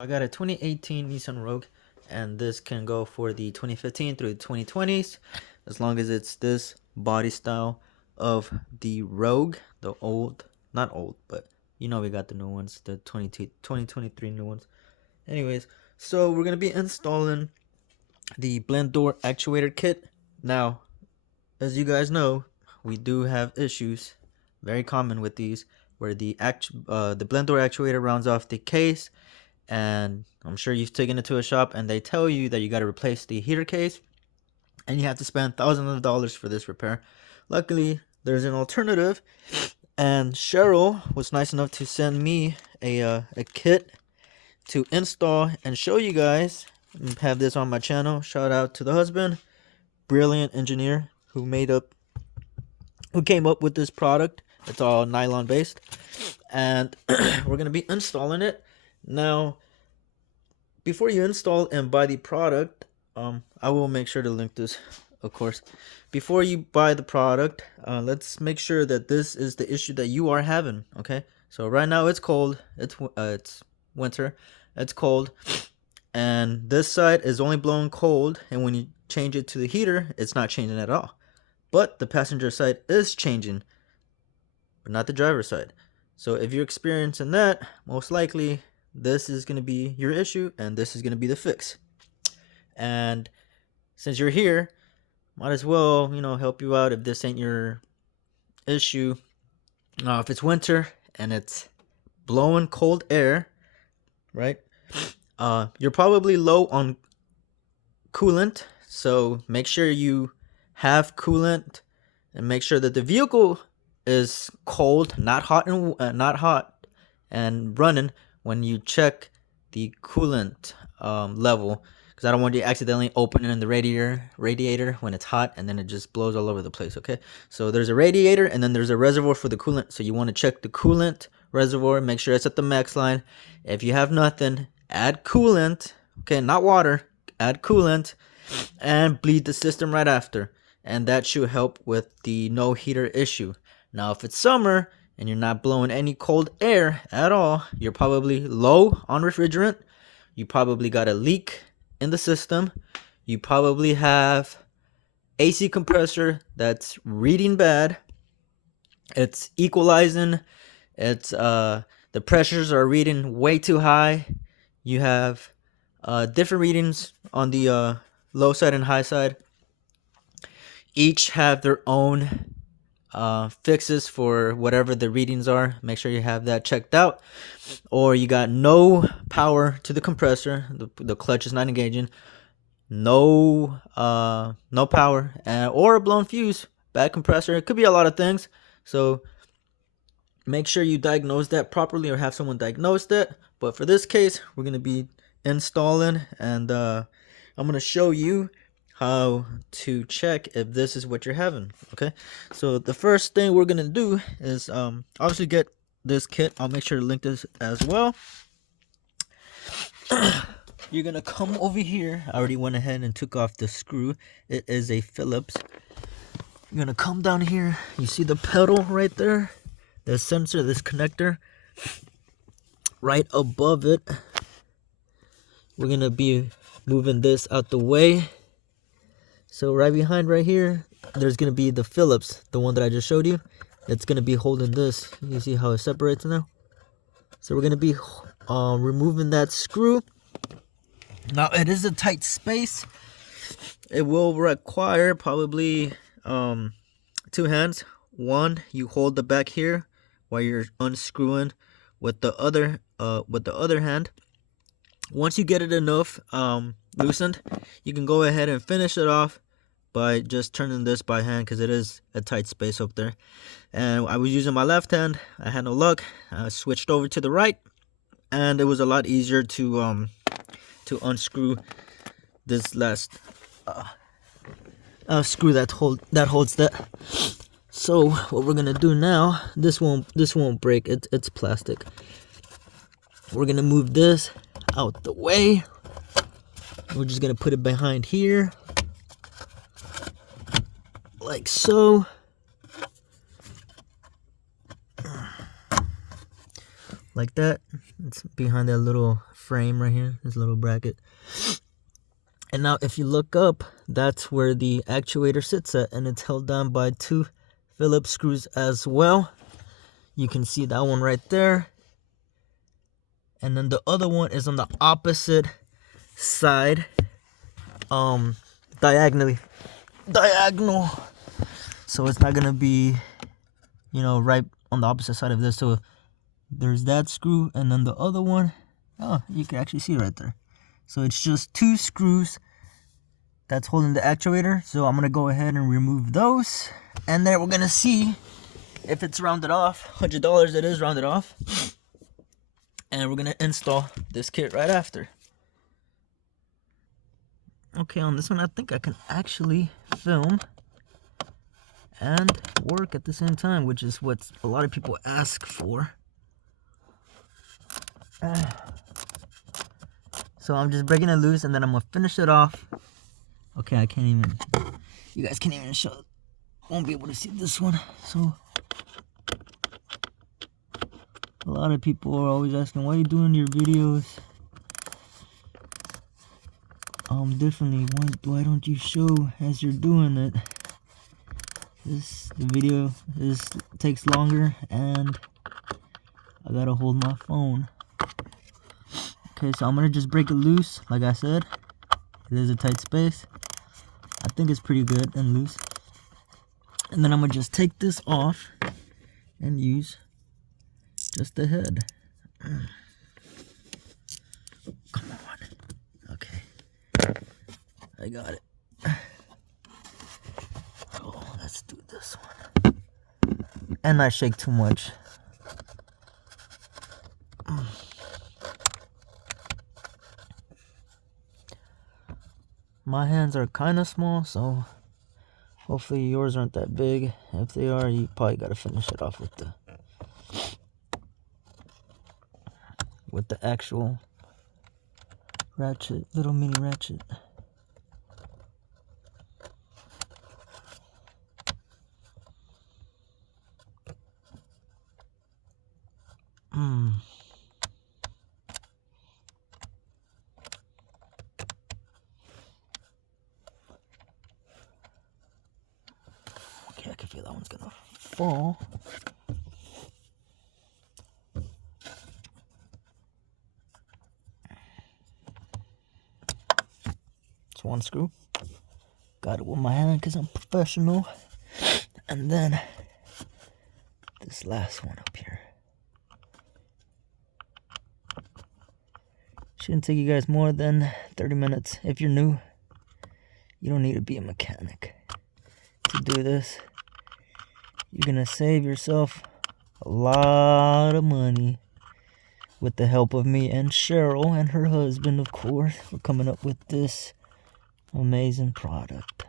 I got a 2018 Nissan Rogue, and this can go for the 2015 through the 2020s, as long as it's this body style of the Rogue, the old, not old, but we got the new ones, the 2023 new ones. Anyways, so we're gonna be installing the blend door actuator kit. Now, as you guys know, we do have issues, very common with these, where the blend door actuator rounds off the case, and I'm sure you've taken it to a shop and they tell you that you got to replace the heater case and you have to spend thousands of dollars for this repair. Luckily, there's an alternative, and Cheryl was nice enough to send me a kit to install and show you guys. Have this on my channel. Shout out to the husband, brilliant engineer who came up with this product. It's all nylon based, and we're gonna be installing it now. Before you install and buy the product, I will make sure to link this, of course. Before you buy the product, let's make sure that this is the issue that you are having. Okay, so right now it's cold. It's winter. It's cold, and this side is only blowing cold. And when you change it to the heater, it's not changing at all. But the passenger side is changing, but not the driver side. So if you're experiencing that, most likely this is going to be your issue and this is going to be the fix. And since you're here, might as well, help you out if this ain't your issue. If it's winter and it's blowing cold air, right? You're probably low on coolant, so make sure you have coolant and make sure that the vehicle is cold, not hot and running when you check the coolant level, because I don't want you accidentally opening the radiator when it's hot and then it just blows all over the place. Okay, so there's a radiator and then there's a reservoir for the coolant, so you want to check the coolant reservoir, make sure it's at the max line. If you have nothing, add coolant. Okay, not water, add coolant and bleed the system right after, and that should help with the no heater issue. Now if it's summer and you're not blowing any cold air at all, you're probably low on refrigerant. You probably got a leak in the system. You probably have AC compressor that's reading bad. It's equalizing. The pressures are reading way too high. You have different readings on the low side and high side. Each have their own fixes for whatever the readings are. Make sure you have that checked out. Or you got no power to the compressor, the clutch is not engaging, no power, or a blown fuse, bad compressor. It could be a lot of things, so make sure you diagnose that properly or have someone diagnose that. But for this case, we're going to be installing, and I'm going to show you how to check if this is what you're having. Okay, so the first thing we're gonna do is obviously get this kit. I'll make sure to link this as well. You're gonna come over here. I already went ahead and took off the screw. It is a Phillips. You're gonna come down here. You see the pedal right there, the sensor, this connector right above it. We're gonna be moving this out the way. So right behind right here, there's going to be the Phillips, the one that I just showed you. It's going to be holding this. You see how it separates now? So we're going to be removing that screw. Now, it is a tight space. It will require probably 2 hands. One, you hold the back here while you're unscrewing with the other hand. Once you get it enough loosened, you can go ahead and finish it off by just turning this by hand, because it is a tight space up there. And I was using my left hand. I had no luck. I switched over to the right, and it was a lot easier to unscrew this last screw that holds that. So what we're gonna do now, this won't break. It's plastic. We're gonna move this out the way. We're just gonna put it behind here, like so. Like that. It's behind that little frame right here, this little bracket. And now if you look up, that's where the actuator sits at, and it's held down by 2 Phillips screws as well. You can see that one right there. And then the other one is on the opposite side, diagonal. So it's not gonna be, you know, right on the opposite side of this. So there's that screw, and then the other one, oh, you can actually see it right there. So it's just 2 screws that's holding the actuator. So I'm gonna go ahead and remove those, and then we're gonna see if it's rounded off. $100 it is rounded off, and we're gonna install this kit right after. Okay, on this one I think I can actually film and work at the same time, which is what a lot of people ask for. So I'm just breaking it loose, and then I'm gonna finish it off. Okay, I can't even, you guys can't even show, won't be able to see this one. So a lot of people are always asking, why are you doing your videos differently? Why don't you show as you're doing it? The video takes longer, and I gotta hold my phone. Okay, so I'm gonna just break it loose. Like I said, it is a tight space. I think it's pretty good and loose. And then I'm gonna just take this off and use just the head. Come on. Okay, I got it. Oh, let's do this one. And not shake too much. My hands are kind of small, so hopefully yours aren't that big. If they are, you probably gotta finish it off with the actual ratchet, little mini ratchet. Okay, I can feel that one's gonna fall. It's one screw. Got it with my hand because I'm professional. And then this last one up here. Shouldn't take you guys more than 30 minutes. If you're new, you don't need to be a mechanic to do this. You're gonna save yourself a lot of money with the help of me and Cheryl and her husband, of course. We're coming up with this amazing product.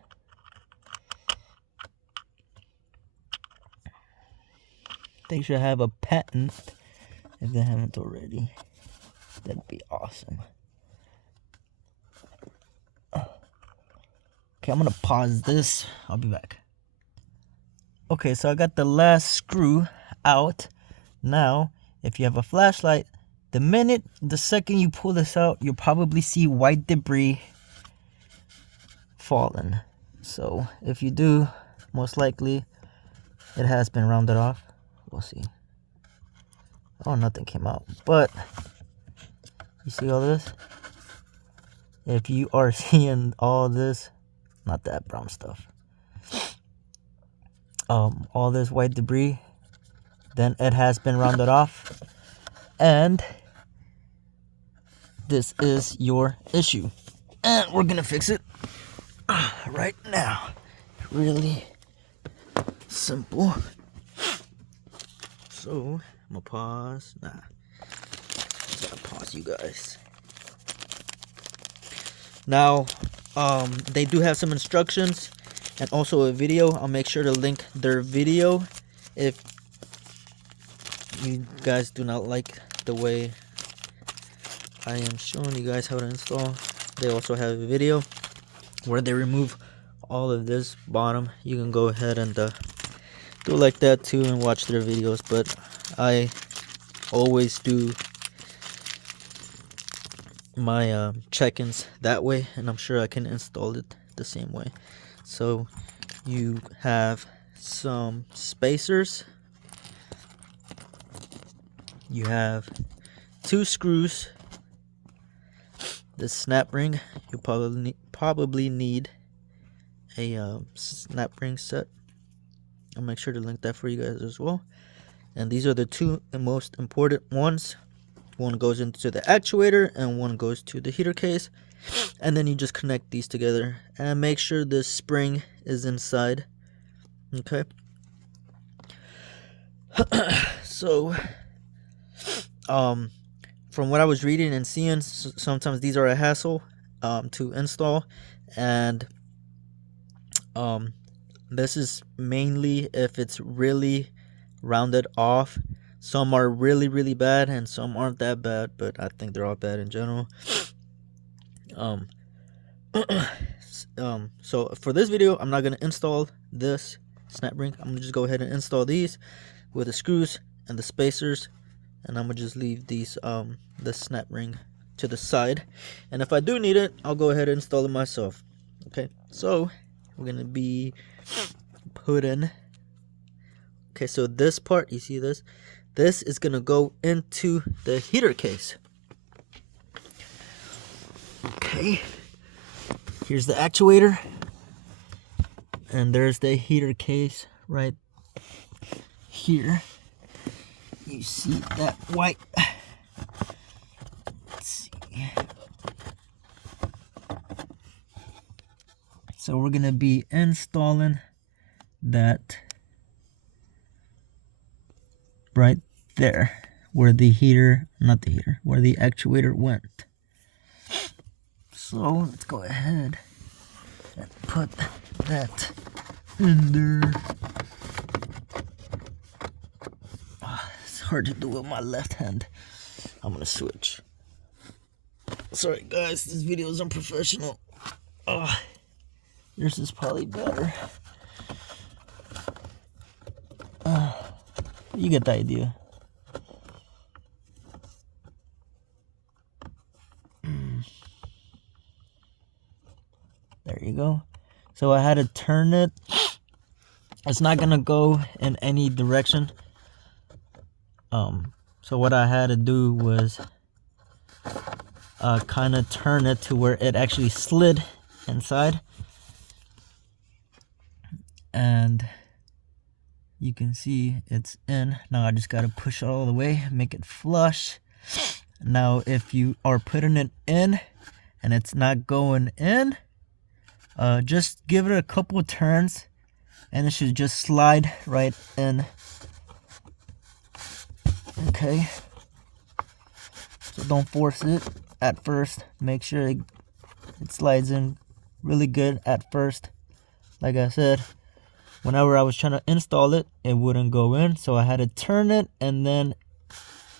They should have a patent if they haven't already. That'd be awesome. Okay, I'm gonna pause this. I'll be back. Okay, so I got the last screw out. Now, if you have a flashlight, the second you pull this out, you'll probably see white debris falling. So if you do, most likely it has been rounded off. We'll see. Oh, nothing came out. But you see all this? If you are seeing all this, not that brown stuff, all this white debris, then it has been rounded off, and this is your issue, and we're gonna fix it right now. Really simple. So I'm gonna pause. Just gotta pause, you guys. Now, they do have some instructions and also a video. I'll make sure to link their video if you guys do not like the way I am showing you guys how to install. They also have a video where they remove all of this bottom. You can go ahead and do it like that too and watch their videos, but I always do my check-ins that way, and I'm sure I can install it the same way. So you have some spacers, you have 2 screws, this snap ring. You probably need a snap ring set. I'll make sure to link that for you guys as well. And these are the 2 most important ones. One goes into the actuator and one goes to the heater case, and then you just connect these together and make sure the spring is inside. Okay. So from what I was reading and seeing, sometimes these are a hassle to install, and this is mainly if it's really rounded off. Some are really bad and some aren't that bad, but I think they're all bad in general. So for this video, I'm not gonna install this snap ring. I'm gonna just go ahead and install these with the screws and the spacers, and I'm gonna just leave these the snap ring to the side, and if I do need it, I'll go ahead and install it myself. Okay, so we're gonna be putting, okay, so this part, you see this is gonna go into the heater case. Okay, here's the actuator, and there's the heater case right here. You see that white, let's see. So we're gonna be installing that right there where the heater, not the heater, where the actuator went. So let's go ahead and put that in there. It's hard to do with my left hand. I'm gonna switch. Sorry guys, this video is unprofessional. Yours is probably better. You get the idea. There you go. So I had to turn it. It's not gonna go in any direction. So what I had to do was kind of turn it to where it actually slid inside, and you can see it's in. Now I just gotta push it all the way, make it flush. Now if you are putting it in and it's not going in, just give it a couple turns and it should just slide right in. Okay, so don't force it at first. Make sure it slides in really good at first. Like I said, whenever I was trying to install it, it wouldn't go in, so I had to turn it, and then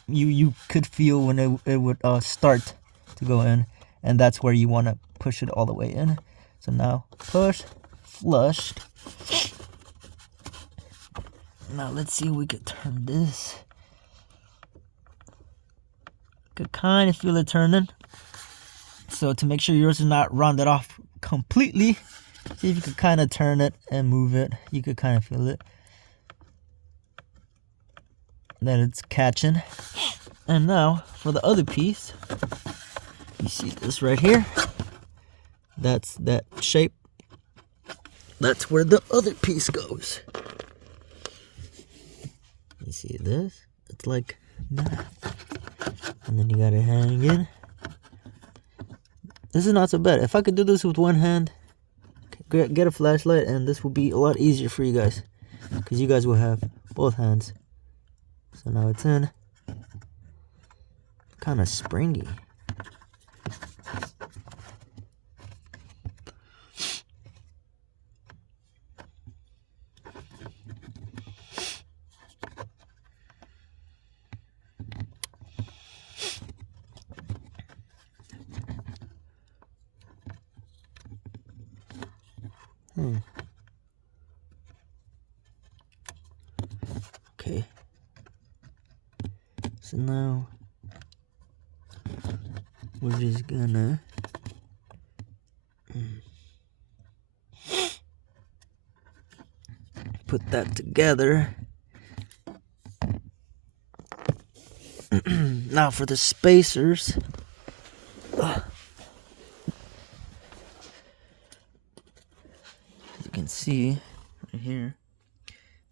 you could feel when it would start to go in, and that's where you want to push it all the way in. So now push, flushed. Now let's see if we can turn this. Could kind of feel it turning. So to make sure yours is not rounded off completely, see if you could kind of turn it and move it. You could kind of feel it, that it's catching. And now for the other piece, you see this right here, that's that shape, that's where the other piece goes. You see this, it's like that, and then you gotta hang in. This is not so bad. If I could do this with one hand, get a flashlight, and this will be a lot easier for you guys, because you guys will have both hands. So now it's in. Kind of springy. Okay. So now we're just gonna put that together. Now for the spacers. As you can see right here,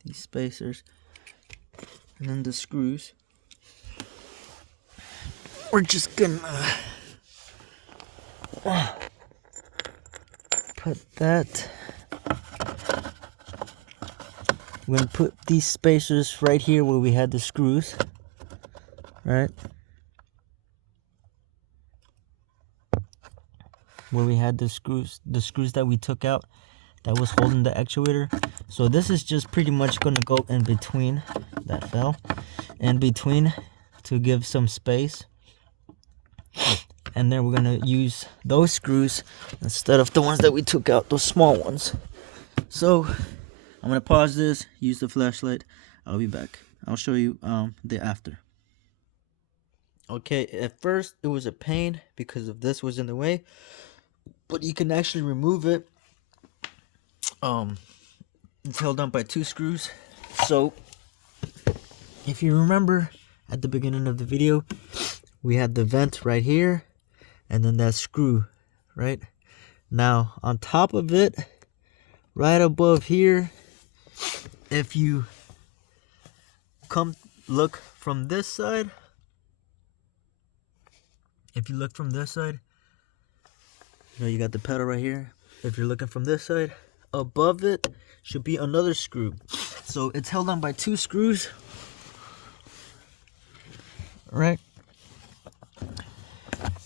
these spacers, and then the screws. We're just gonna put that. We're gonna put these spacers right here where we had the screws, right? Where we had the screws that we took out that was holding the actuator. So this is just pretty much gonna go in between, that fell, in between to give some space. And then we're gonna use those screws instead of the ones that we took out, those small ones. So I'm gonna pause this, use the flashlight. I'll be back. I'll show you the after. Okay, at first it was a pain because of this was in the way, but you can actually remove it. It's held on by 2 screws. So if you remember at the beginning of the video, we had the vent right here and then that screw right now on top of it, right above here. If you come look from this side, you know, you got the pedal right here. If you're looking from this side, above it should be another screw. So it's held on by 2 screws, right?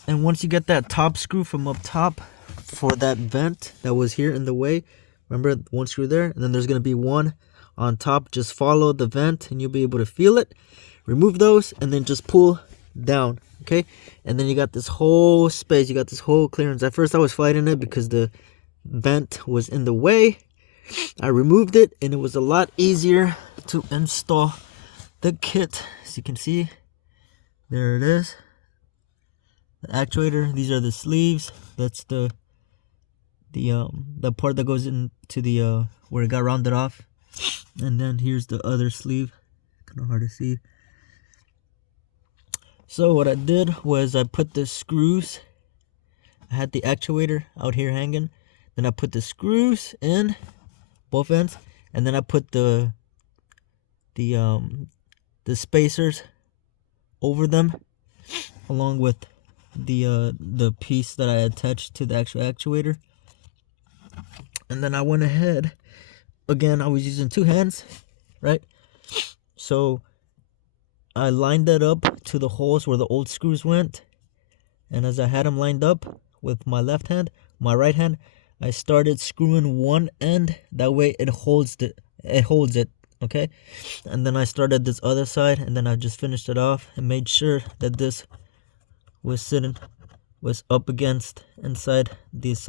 And once you get that top screw from up top for that vent that was here in the way, remember, 1 screw there, and then there's going to be 1 on top. Just follow the vent and you'll be able to feel it. Remove those and then just pull down, okay? And then you got this whole space, you got this whole clearance. At first I was fighting it because the vent was in the way. I removed it and it was a lot easier to install the kit. As you can see, there it is, the actuator. These are the sleeves. That's the part that goes into the where it got rounded off. And then here's the other sleeve, kind of hard to see. So what I did was I put the screws, I had the actuator out here hanging, then I put the screws in both ends, and then I put the spacers over them, along with the piece that I attached to the actual actuator. And then I went ahead, again I was using 2 hands, right? So I lined that up to the holes where the old screws went, and as I had them lined up with my left hand, my right hand, I started screwing one end. That way it holds it. Okay. And then I started this other side, and then I just finished it off and made sure that this was up against inside this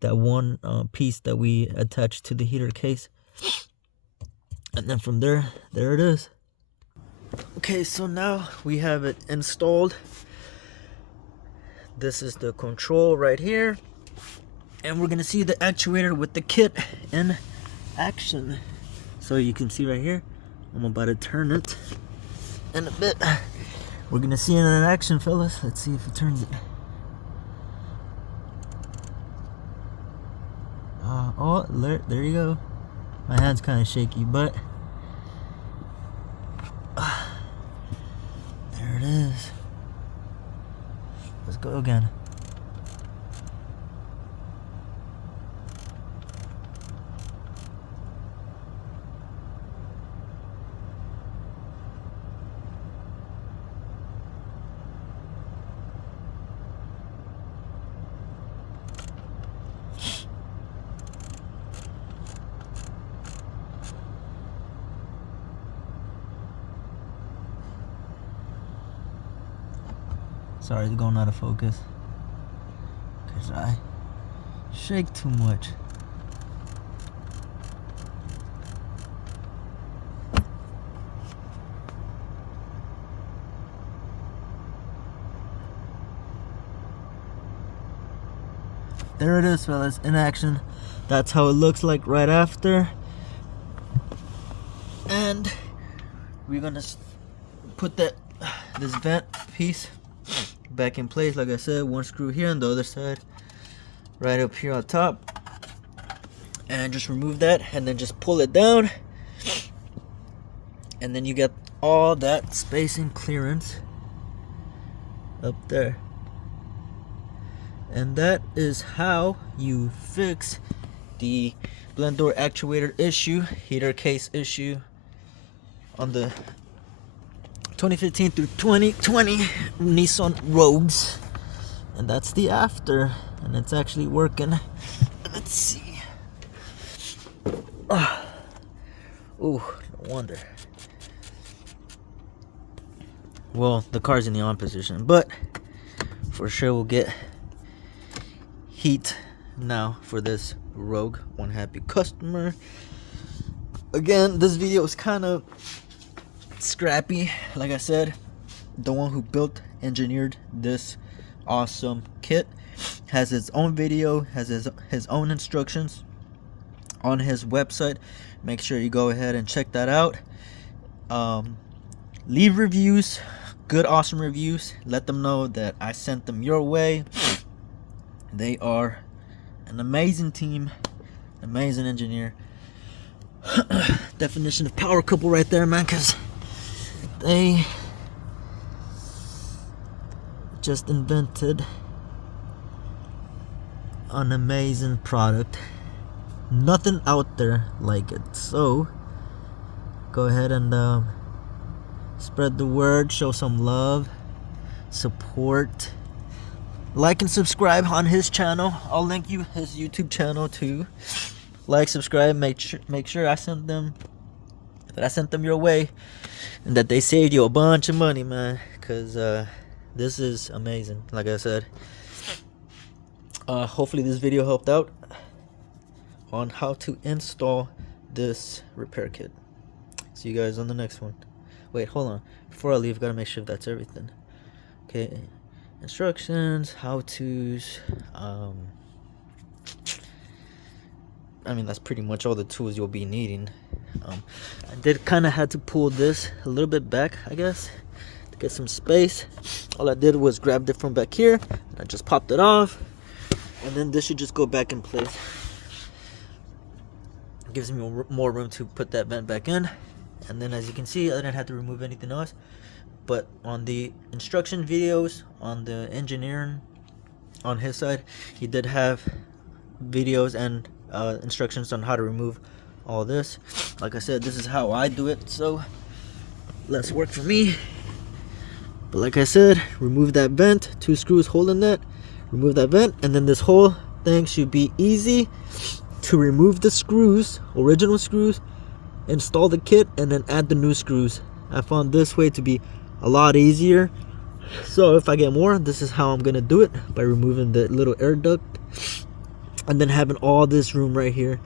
that one piece that we attached to the heater case. And then from there it is. Okay, so now we have it installed. This is the control right here, and we're gonna see the actuator with the kit in action. So you can see right here, I'm about to turn it in a bit. We're gonna see it in action, fellas. Let's see if it turns it. Oh, there you go. My hand's kind of shaky, but there it is. Let's go again. Sorry, it's going out of focus because I shake too much. there it is, fellas, in action. That's how it looks like right after. And we're gonna put this vent piece back in place. Like I said, one screw here on the other side, right up here on top, and just remove that and then just pull it down, and then you get all that space and clearance up there. And that is how you fix the blend door actuator issue, heater case issue on the 2015 through 2020 Nissan Rogues. And that's the after, and it's actually working. Let's see. Oh, no wonder. Well, the car's in the on position, but for sure we'll get heat now for this Rogue. One happy customer. Again, this video is kind of scrappy. Like I said, the one who built, engineered this awesome kit has his own video, has his own instructions on his website. Make sure you go ahead and check that out. Leave reviews, good awesome reviews. Let them know that I sent them your way. They are an amazing team, amazing engineer. Definition of power couple right there, man, because they just invented an amazing product. Nothing out there like it. So go ahead and spread the word, show some love, support, like and subscribe on his channel. I'll link you his YouTube channel too. Like, subscribe, make sure I sent them your way, and that they saved you a bunch of money, man, because this is amazing. Like I said, hopefully this video helped out on how to install this repair kit. See you guys on the next one. Wait, hold on, before I leave, gotta make sure that's everything. Okay, instructions, how to's, I mean, that's pretty much all the tools you'll be needing. I did kind of had to pull this a little bit back, I guess, to get some space. All I did was grab it from back here, and I just popped it off, and then this should just go back in place. It gives me more room to put that vent back in. And then, as you can see, I didn't have to remove anything else. But on the instruction videos, on the engineering, on his side, he did have videos and instructions on how to remove all this. Like I said, this is how I do it, so less work for me. But like I said, remove that vent, 2 screws holding that, remove that vent, and then this whole thing should be easy to remove the screws, original screws, install the kit, and then add the new screws. I found this way to be a lot easier. So if I get more, this is how I'm gonna do it, by removing the little air duct and then having all this room right here.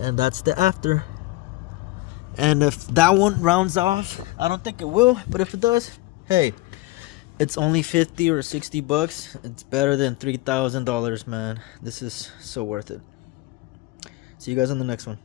And that's the after. And if that one rounds off, I don't think it will, but if it does, hey, it's only 50 or 60 bucks. It's better than $3,000, man. This is so worth it. See you guys on the next one.